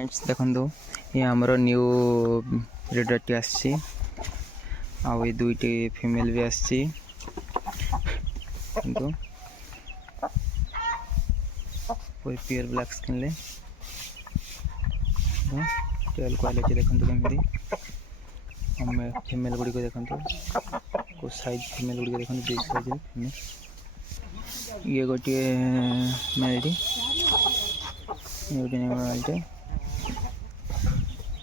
friends देखो ये आमर न्यू ब्रीडर टी आसी ये दुईटी फीमेल भी आसी pure black skin tail quality देखो कमी फीमेल गुड़िक देखो को साइज फीमेल गुड़िक देखो बिग साइज फीमेल ये गोटे मेलटी मेलटे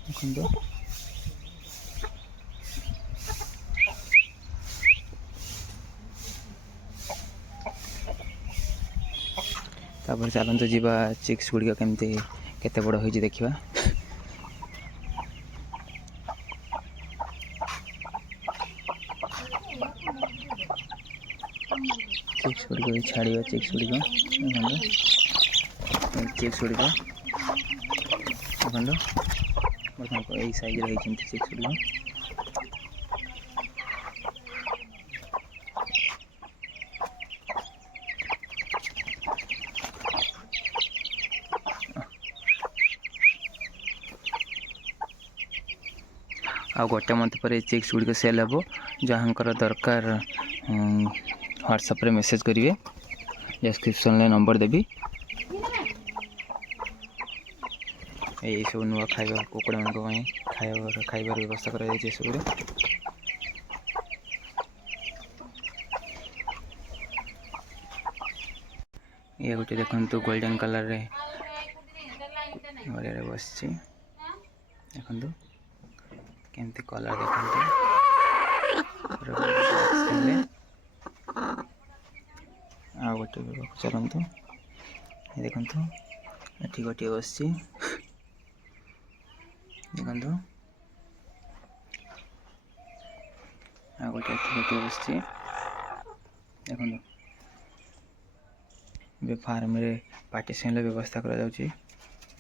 देखो तापर चलते जीवा चिक्स गुड़िक केमती केते बड़ होई देखा चिक्स गुड़िक छाड़ा चिक्स गुड़िक चिक्स गुड़िक देखो बर्तमान यही साइज रही चिक्स गुड़िक आ गोटे मंथ पर चिक्स गुड़िक सेल हे जहाँकर दरकार व्हाट्सएप रे मेसेज करेंगे डिस्क्रिप्शन में नंबर देवी यही सब नुआ खाଇବା कुकुड़ा मान खाइबार व्यवस्था कर सब ये गोटे देखो गोल्डन कलर रे बस देखो केमती कलर देखो आ गोटे चलतु देखो ये गोटे बस देखो आ गोटे बस देखो फार्म रे पार्टीशन व्यवस्था करा जाउची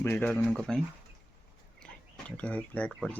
ब्रीडर उनको प्लेट पड़